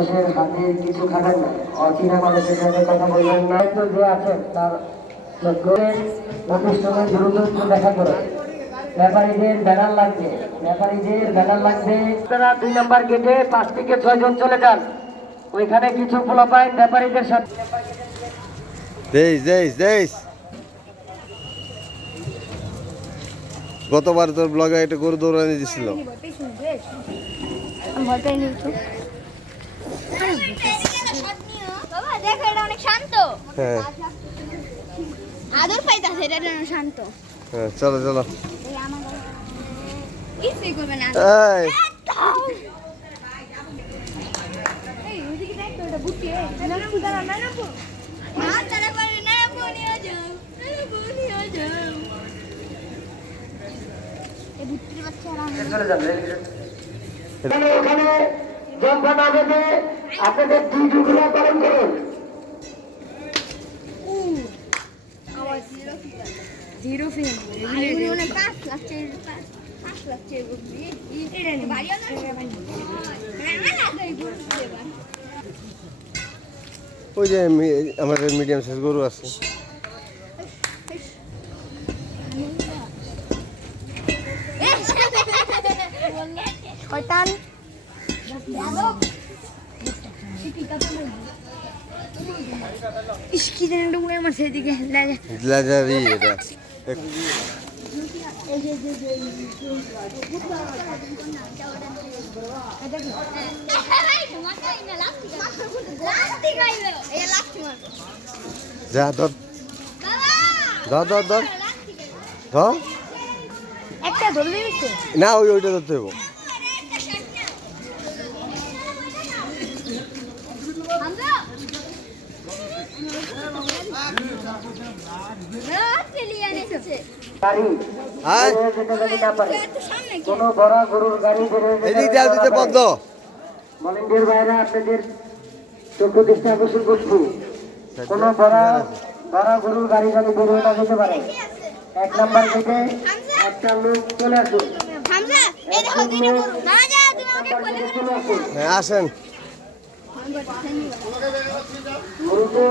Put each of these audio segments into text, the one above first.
মানুষের হাতে কিছু খাবেন না। অচেনা মানুষের সাথে কথা বলবেন না। তো যে আছেন তার লোকের দ্রুত দেখা করে। ব্যাপারীদের ব্যানার লাগবে। ব্যাপারীদের ব্যানার লাগবে। আপনারা দুই নম্বর গেটে পাঁচ থেকে ছয় জন চলে যান। ওইখানে কিছু পোলাপাইন ব্যাপারীদের সাথে দেশ দেশ দেশ। গতবার তোর ব্লগে একটা গরু দৌড়ানি দিছিল আমি ভয় পাইনি একটু বাবা দেখো এটা অনেক শান্ত। হ্যাঁ। আদর পাইতাছে এটা অনেক শান্ত। হ্যাঁ চলো কিছুই করবে না। এই। ওখানে জম্পা না আপনাদের দুই টুকরা পালন করুন। জিরো ফিল্ম পাঁচ লাখ পাঁচ লাখ না। ওই যে আমাদের মিডিয়াম সাইজ গরু আছে। ইস কি জানি একটা উড়ে আমার সেদিকে লাগে গ্লাজারি এটা যা ধর ধর ধর ধর ধর একটা না ওই ওইটা ধরতে হব গাড়ি হ্যাঁ বেরিয়ে যেতে যদি না পারে কোনো বড় গরুর গাড়ি বেরিয়ে যেতে এদিক যদি দেওয়া না দিতে পারে, বন্ধ। ভলেন্টিয়ার ভাইরা আপনাদের চক্ষু দৃষ্টি আকর্ষণ করছি। কোনো বড় বড় গরুর গাড়ি যদি বেরিয়ে না যেতে পারে। এক নাম্বার থেকে একটা লোক চলে আসুন হামজা এই দেখো দুইটা গরু না যা তুমি আমাকে নাম্বার কোলে থেকে চলে আসুন হ্যাঁ আসেন। গরুকে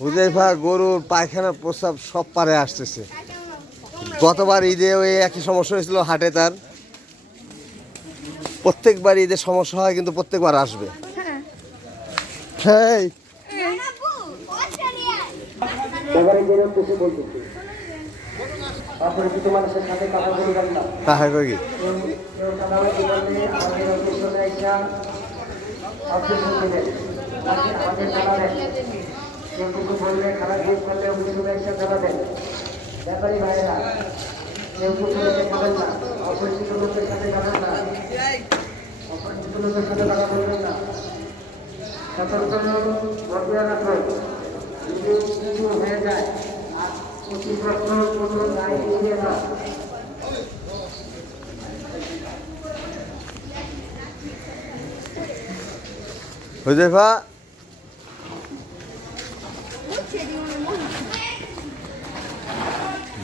হুজাইফা গরুর পায়খানা প্রস্রাব সব পারে আসতেছে। গতবার ঈদে ওই একই সমস্যা হয়েছিল হাটে তার। প্রত্যেকবার ঈদের সমস্যা হয় কিন্তু প্রত্যেকবার আসবে। হ্যাঁ এবারে যে কিছু বলতেছি অপরিচিত মানুষের সাথে কথা বলবেন না তাহা কই কি? ব্যাপারী ভাইরা কেউ কিছু খাবেন না অপরিচিত লোকের সাথে যাবেন না অপরিচিত লোকের সাথে কথা বলবেন না সতর্ক বজায় যদি কিছু হয়ে যায় না হুজাইফা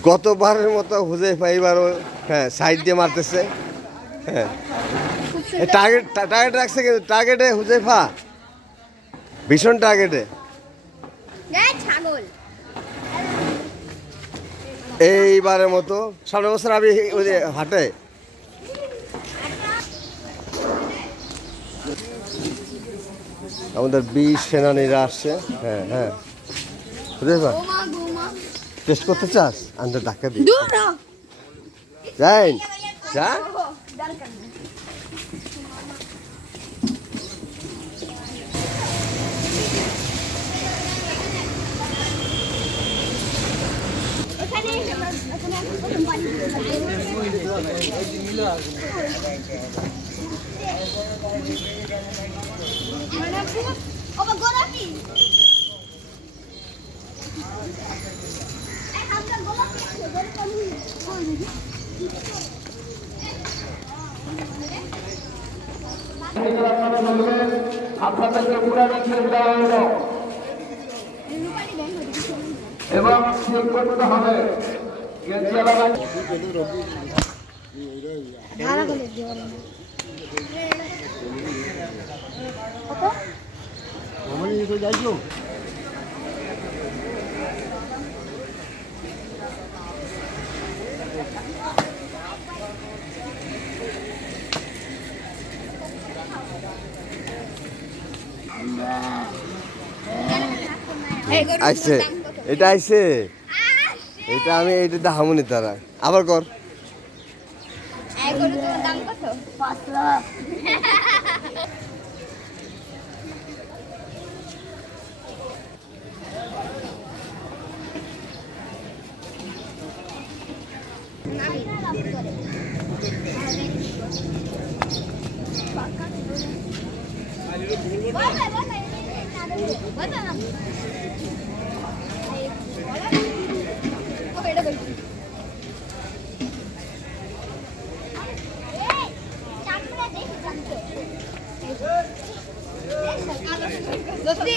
গতবারের মতো হুজাইফা এবারও হ্যাঁ সাইড দিয়ে মারতেছে। হ্যাঁ। টার্গেট টার্গেট রাখছে কিন্তু টার্গেটে হুজেফা ভীষণ টার্গেটে ছাগল। এইবারের মতো। সামনে বছর আমি ওই যে হাটে। আমাদের বিশ সেনানীরা আসছে। হ্যাঁ হ্যাঁ। গোমা টেস্ট করতে চাস? আমি ডাকে দিই। যাই। যা দরকার নেই ওখানে ওখানে প্রথম বাড়ি মানে ওবা গোলাপি এই হামজা গোলাপি আছে গোলাপি আপনাদেরকে পুরা রেখে দেওয়া হলো এবং করতে হবে। গেঞ্জি আলাদা। ভাড়া করে দিও কত? আইছে। এটা আইছে। এটা আমি এটা দেখামনি তারা আবার কর এই গরু তোমার দাম কত পাঁচ লাখ এটা বলছি দোস্তি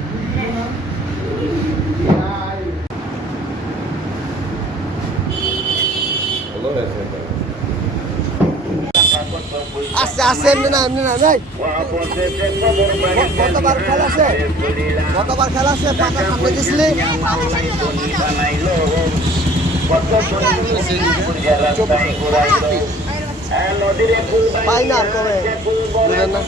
আস্তে আস্তে এমনি না এমনি না নাই কতবার খেলা আছে? কতবার খেলা আছে? পাতা সামনে দিছিলি। পাই না কবে? না?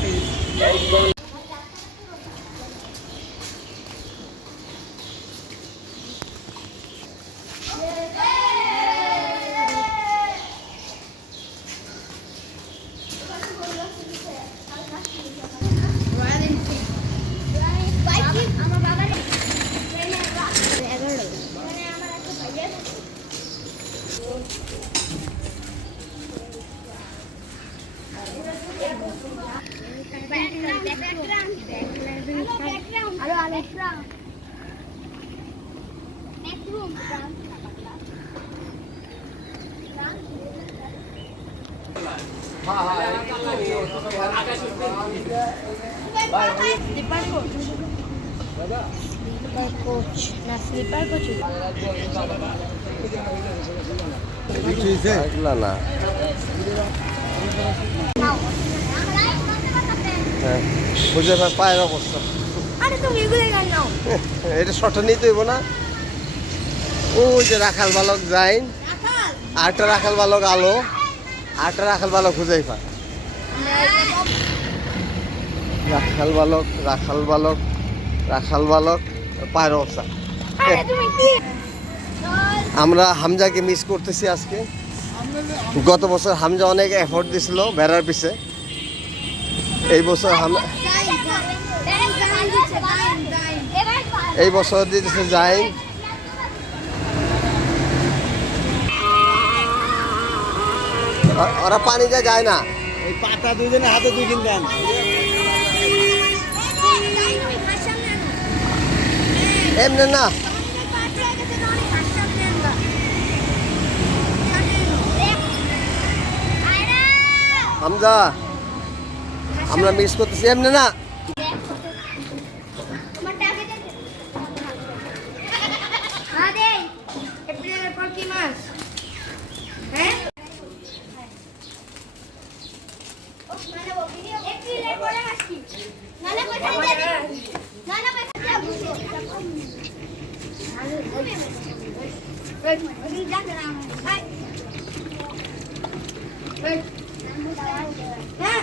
কোচ না স্লিপার কোচ না পায়ের অবস্থা। আরে তুমি এগুলো গান নাও। এটা শর্টটা নিতে হইব না। ওই যে রাখাল বালক যাইন আটটা রাখাল বালক আলো। আটটা রাখাল বালক খুঁজাই পা রাখাল বালক রাখাল বালক রাখাল বালক পায়ের অবস্থা। আমরা হামজাকে মিস করতেছি আজকে। গত বছর হামজা অনেক এফোর্ট দিছিল বেড়ার পিছে। এই বছর হাম এই বছর দিতেছে যাই। ওরা পানি যায় যায় না। এই পাতা দুজনে হাতে দুই কিনতে আন। এমনি না। হামজা আমরা মিস করতেছি। এমনি না এপ্রিলের পর কি মাস হ্যাঁ এপ্রিলের পরে মাস কি নানা পয়সা নানা পয়সা হ্যাঁ